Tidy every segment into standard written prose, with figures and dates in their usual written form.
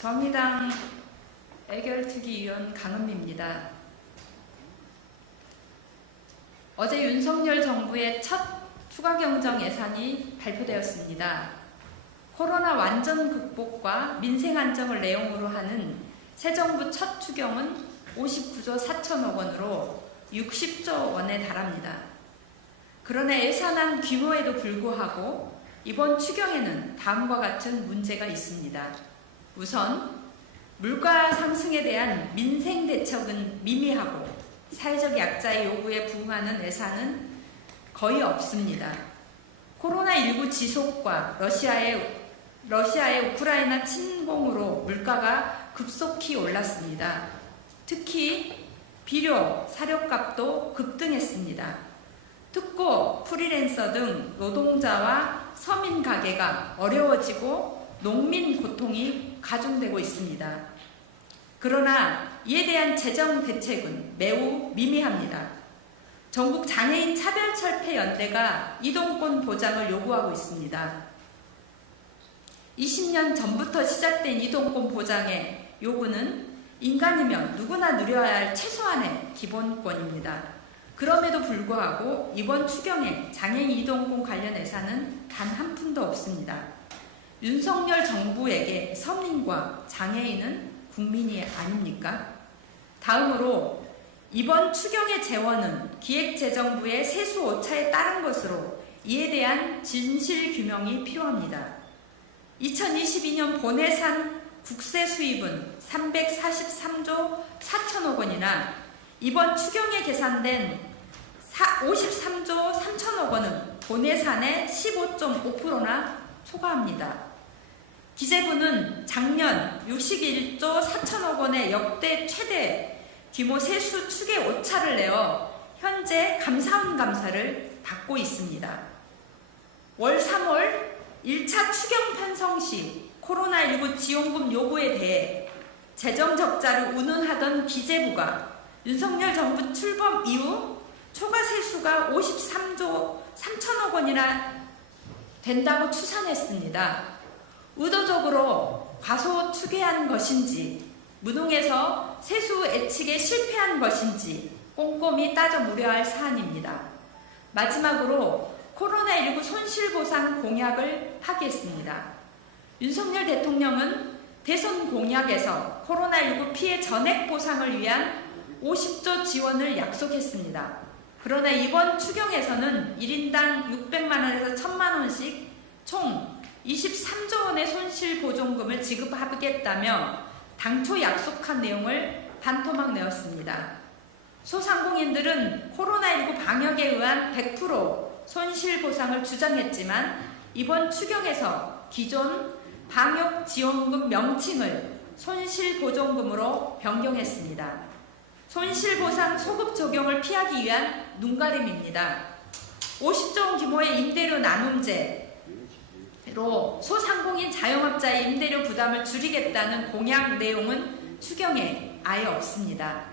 정의당 애결특위위원 강은미입니다. 어제 윤석열 정부의 첫 추가경정 예산이 발표되었습니다. 코로나 완전 극복과 민생 안정을 내용으로 하는 새 정부 첫 추경은 59조 4천억 원으로 60조 원에 달합니다. 그러나 예산안 규모에도 불구하고 이번 추경에는 다음과 같은 문제가 있습니다. 우선 물가 상승에 대한 민생 대책은 미미하고 사회적 약자의 요구에 부응하는 예산은 거의 없습니다. 코로나19 지속과 러시아의 우크라이나 침공으로 물가가 급속히 올랐습니다. 특히 비료, 사료값도 급등했습니다. 특고, 프리랜서 등 노동자와 서민 가게가 어려워지고 농민 고통이 가중되고 있습니다. 그러나 이에 대한 재정 대책은 매우 미미합니다. 전국 장애인 차별철폐연대가 이동권 보장을 요구하고 있습니다. 20년 전부터 시작된 이동권 보장의 요구는 인간이면 누구나 누려야 할 최소한의 기본권입니다. 그럼에도 불구하고 이번 추경에 장애인 이동권 관련 예산은 단 한 푼도 없습니다. 윤석열 정부에게 서민과 장애인은 국민이 아닙니까? 다음으로 이번 추경의 재원은 기획재정부의 세수 오차에 따른 것으로 이에 대한 진실규명이 필요합니다. 2022년 본예산 국세 수입은 343조 4천억 원이나 이번 추경에 계산된 53조 3천억 원은 본예산의 15.5%나 초과합니다. 기재부는 작년 61조 4천억 원의 역대 최대 규모 세수 추계 오차를 내어 현재 감사원 감사를 받고 있습니다. 월 3월 1차 추경 편성 시 코로나19 지원금 요구에 대해 재정 적자를 운운하던 기재부가 윤석열 정부 출범 이후 초과 세수가 53조 3천억 원이나 된다고 추산했습니다. 의도적으로 과소 추계한 것인지 무능해서 세수 예측에 실패한 것인지 꼼꼼히 따져 물어야 할 사안입니다. 마지막으로 코로나19 손실보상 공약을 하겠습니다. 윤석열 대통령은 대선 공약에서 코로나19 피해 전액 보상을 위한 50조 지원을 약속했습니다. 그러나 이번 추경에서는 1인당 600만 원에서 1000만 원씩 총 23조 원의 손실보존금을 지급하겠다며 당초 약속한 내용을 반토막 내었습니다. 소상공인들은 코로나19 방역에 의한 100% 손실보상을 주장했지만 이번 추경에서 기존 방역지원금 명칭을 손실보존금으로 변경했습니다. 손실보상 소급 적용을 피하기 위한 눈가림입니다. 50조 원 규모의 임대료 나눔제로 소상공인 자영업자의 임대료 부담을 줄이겠다는 공약 내용은 추경에 아예 없습니다.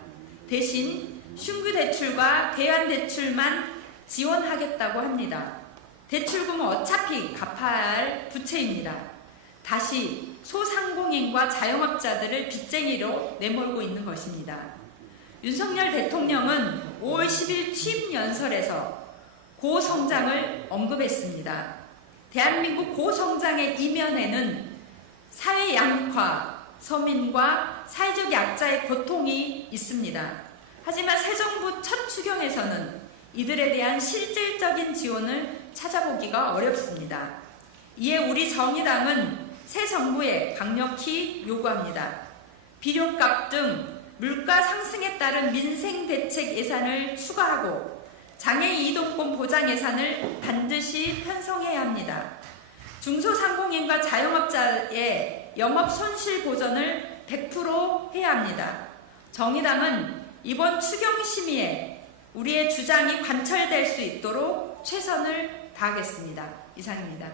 대신 신규대출과 대안대출만 지원하겠다고 합니다. 대출금은 어차피 갚아야 할 부채입니다. 다시 소상공인과 자영업자들을 빚쟁이로 내몰고 있는 것입니다. 윤석열 대통령은 5월 10일 취임 연설에서 고성장을 언급했습니다. 대한민국 고성장의 이면에는 사회 양극화, 서민과 사회적 약자의 고통이 있습니다. 하지만 새 정부 첫 추경에서는 이들에 대한 실질적인 지원을 찾아보기가 어렵습니다. 이에 우리 정의당은 새 정부에 강력히 요구합니다. 비료값 등 물가 상승에 따른 민생 대책 예산을 추가하고 장애인 이동권 보장 예산을 반드시 편성해야 합니다. 중소상공인과 자영업자의 영업 손실 보전을 100% 해야 합니다. 정의당은 이번 추경 심의에 우리의 주장이 관철될 수 있도록 최선을 다하겠습니다. 이상입니다.